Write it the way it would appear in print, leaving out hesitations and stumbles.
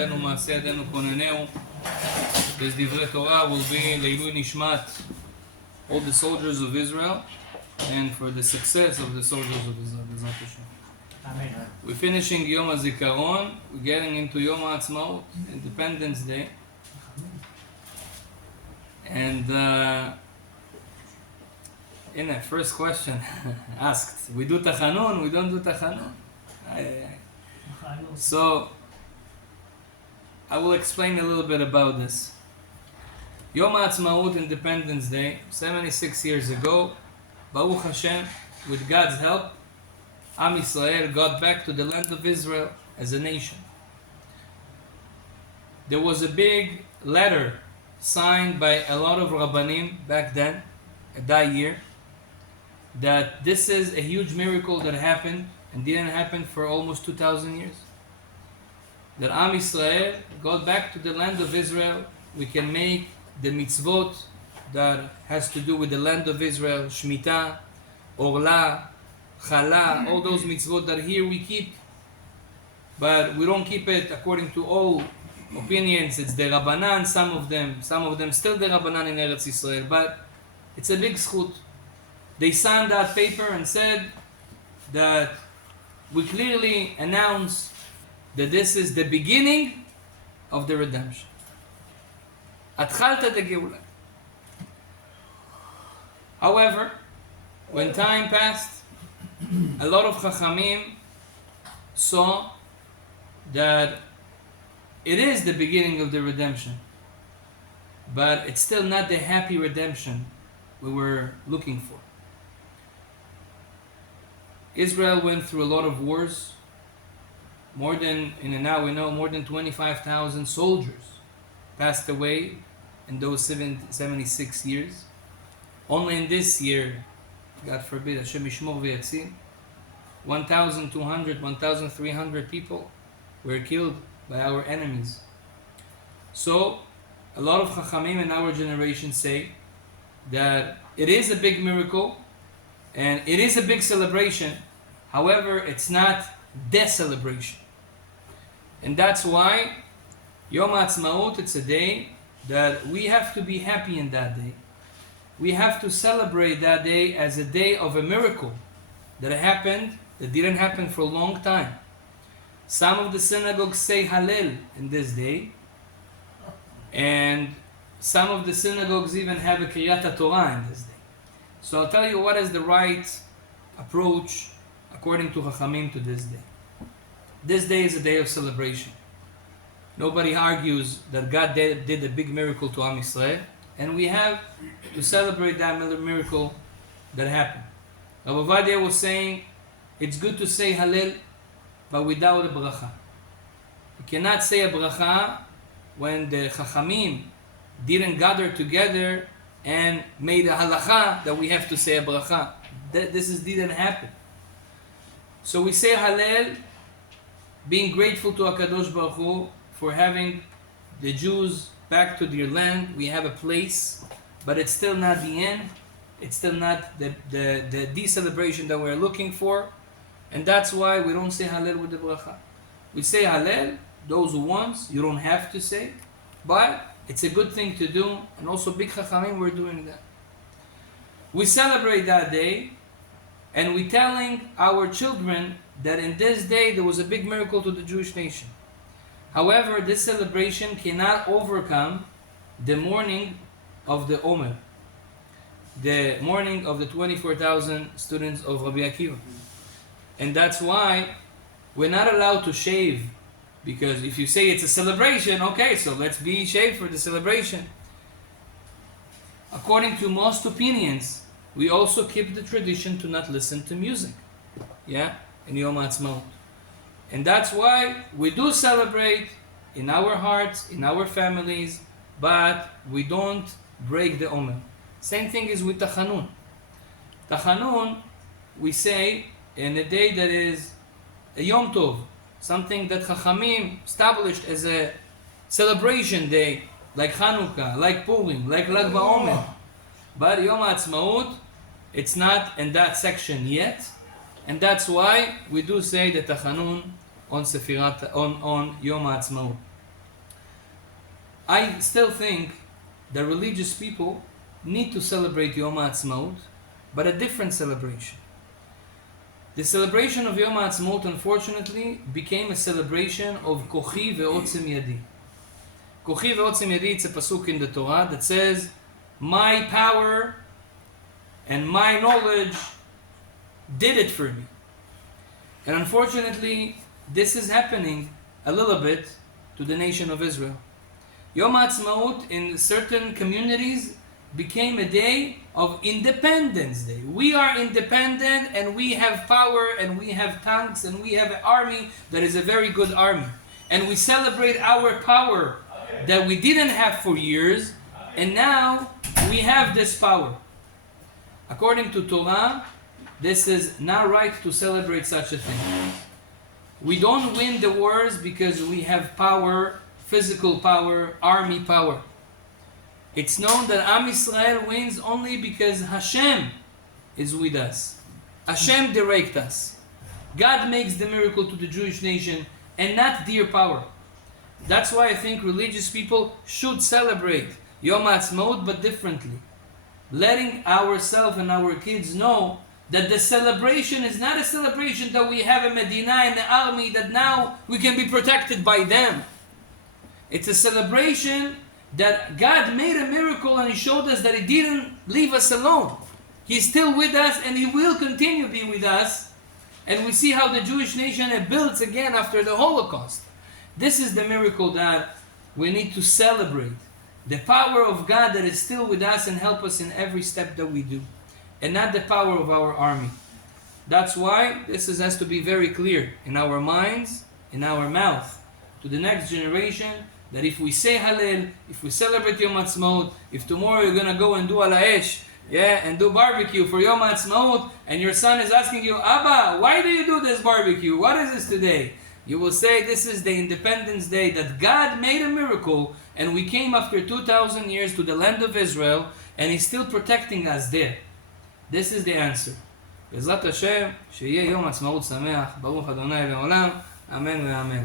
עלינו מעשה ידינו כוננהו. This דברי Torah will be Leilu Nishmat, all the soldiers of Israel, and for the success of the soldiers of Israel. Amen. We're finishing Yom HaZikaron, we're getting into Yom HaAtzmaut, Independence Day. And in the first question asked, we do Tachanun, we don't do Tachanun. So I will explain a little bit about this. Yom HaAtzmaut, Independence Day, 76 years ago, Baruch Hashem, with God's help, Am Yisrael got back to the land of Israel as a nation. There was a big letter signed by a lot of Rabbanim back then, at that year, that this is a huge miracle that happened and didn't happen for almost 2,000 years. That Am Yisrael got back to the land of Israel. We can make the mitzvot that has to do with the land of Israel, Shemitah, Orla, Chala, all those mitzvot that here we keep. But we don't keep it according to all opinions. It's the Rabbanan, some of them still the Rabbanan in eretz Israel, but it's a big zchut. They signed that paper and said that we clearly announce that this is the beginning of the redemption. Atchalta de Geula. However, when time passed, a lot of Chachamim saw that it is the beginning of the redemption, but it's still not the happy redemption we were looking for. Israel went through a lot of wars. Now we know more than 25,000 soldiers passed away in those 76 years. Only in this year, God forbid, Hashem Yishmor v'yatzil, 1,200, 1,300 people were killed by our enemies. So, a lot of Chachamim in our generation say that it is a big miracle and it is a big celebration. However, it's not the celebration. And that's why Yom HaAtzmaut, it's a day that we have to be happy in that day. We have to celebrate that day as a day of a miracle that happened, that didn't happen for a long time. Some of the synagogues say Hallel in this day, and some of the synagogues even have a Kriyat Torah in this day. So I'll tell you what is the right approach according to Chachamim to this day. This day is a day of celebration. Nobody argues that God did a big miracle to Am Yisrael, and we have to celebrate that miracle that happened. Rabbi Ovadia was saying, it's good to say Hallel, but without a bracha. You cannot say a bracha when the Chachamim didn't gather together and made a halacha that we have to say a bracha. This didn't happen. So we say Hallel, being grateful to HaKadosh Baruch Hu for having the Jews back to their land. We have a place, but it's still not the end. It's still not the celebration that we're looking for. And that's why we don't say Hallel with the bracha. We say Hallel, those who want, you don't have to say, but it's a good thing to do, and also big Chachamim were doing that. We celebrate that day, and we're telling our children that in this day there was a big miracle to the Jewish nation. However, this celebration cannot overcome the mourning of the Omer, the mourning of the 24,000 students of Rabbi Akiva. And that's why we're not allowed to shave, because if you say it's a celebration, okay, so let's be shaved for the celebration. According to most opinions, we also keep the tradition to not listen to music, in Yom HaAtzmaut. And that's why we do celebrate in our hearts, in our families, but we don't break the Omer. Same thing is with Tachanun. Tachanun, we say in a day that is a Yom Tov, something that Chachamim established as a celebration day, like Chanukah, like Purim, like Lag BaOmer. But Yom HaAtzmaut, it's not in that section yet, and that's why we do say the Tachanun on Yom HaAtzmaut. I still think that religious people need to celebrate Yom HaAtzmaut, but a different celebration. The celebration of Yom HaAtzmaut, unfortunately, became a celebration of Kochi ve'otzem yadi. Kochi ve'otzem yadi, it's a pasuk in the Torah that says, my power and my knowledge did it for me. And unfortunately, this is happening a little bit to the nation of Israel. Yom HaAtzmaut in certain communities became a day of Independence Day. We are independent and we have power and we have tanks and we have an army that is a very good army. And we celebrate our power that we didn't have for years, and now we have this power. According to Torah, this is not right to celebrate such a thing. We don't win the wars because we have power, physical power, army power. It's known that Am Yisrael wins only because Hashem is with us. Hashem directs us. God makes the miracle to the Jewish nation and not their power. That's why I think religious people should celebrate Yom HaAtzmaut, but differently. Letting ourselves and our kids know that the celebration is not a celebration that we have a Medina and an army that now we can be protected by them. It's a celebration that God made a miracle and He showed us that He didn't leave us alone. He's still with us and He will continue to be with us. And we see how the Jewish nation builds again after the Holocaust. This is the miracle that we need to celebrate. The power of God that is still with us and help us in every step that we do. And not the power of our army. That's why this has to be very clear in our minds, in our mouth, to the next generation, that if we say Hallel, if we celebrate Yom HaAtzmaut, if tomorrow you're going to go and do Al Ha'esh, and do barbecue for Yom HaAtzmaut, and your son is asking you, Abba, why do you do this barbecue? What is this today? You will say, this is the Independence Day that God made a miracle, and we came after 2,000 years to the land of Israel, and He's still protecting us there. This is the answer. בעזרת השם, שיהיה יום עצמאות שמח, ברוך אדוני לעולם, אמן ואמן.